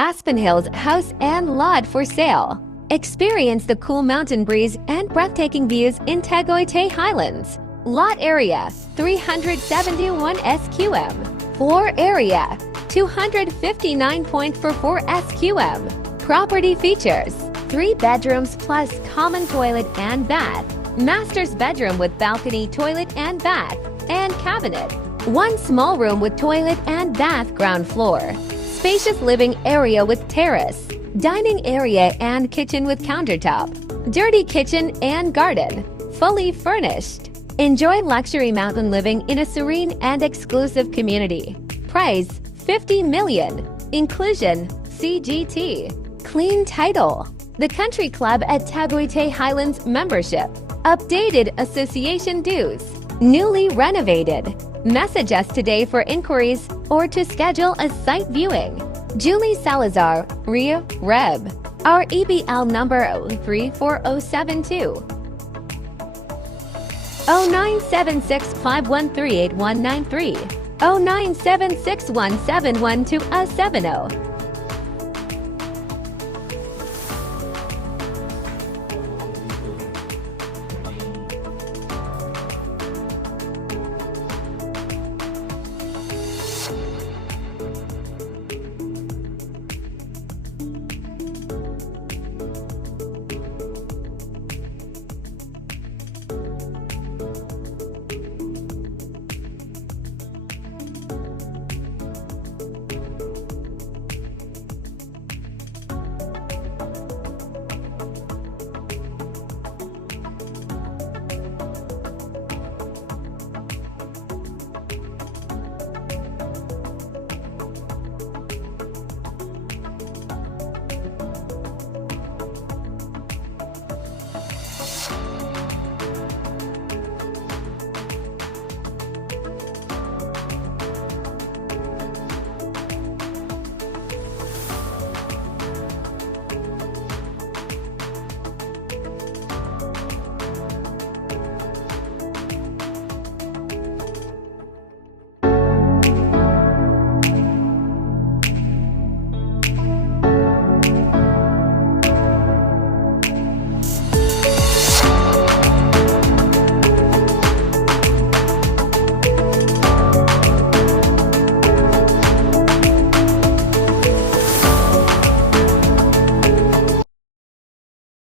Aspenhills house and lot for sale. Experience the cool mountain breeze and breathtaking views in Tagaytay Highlands. Lot area 371 SQM. Floor area 259.44 SQM. Property features 3 bedrooms plus common toilet and bath. Master's bedroom with balcony, toilet and bath, and cabinet. 1 small room with toilet and bath, ground floor. Spacious living area with terrace. Dining area and kitchen with countertop. Dirty kitchen and garden. Fully furnished. Enjoy luxury mountain living in a serene and exclusive community. Price $50 million. Inclusion CGT. Clean title. The Country Club at Tagaytay Highlands membership. Updated association dues. Newly renovated. Message us today for inquiries or to schedule a site viewing. Julie Salazar, REBL. Our REBL number 34072. 0976513893. 0976171270.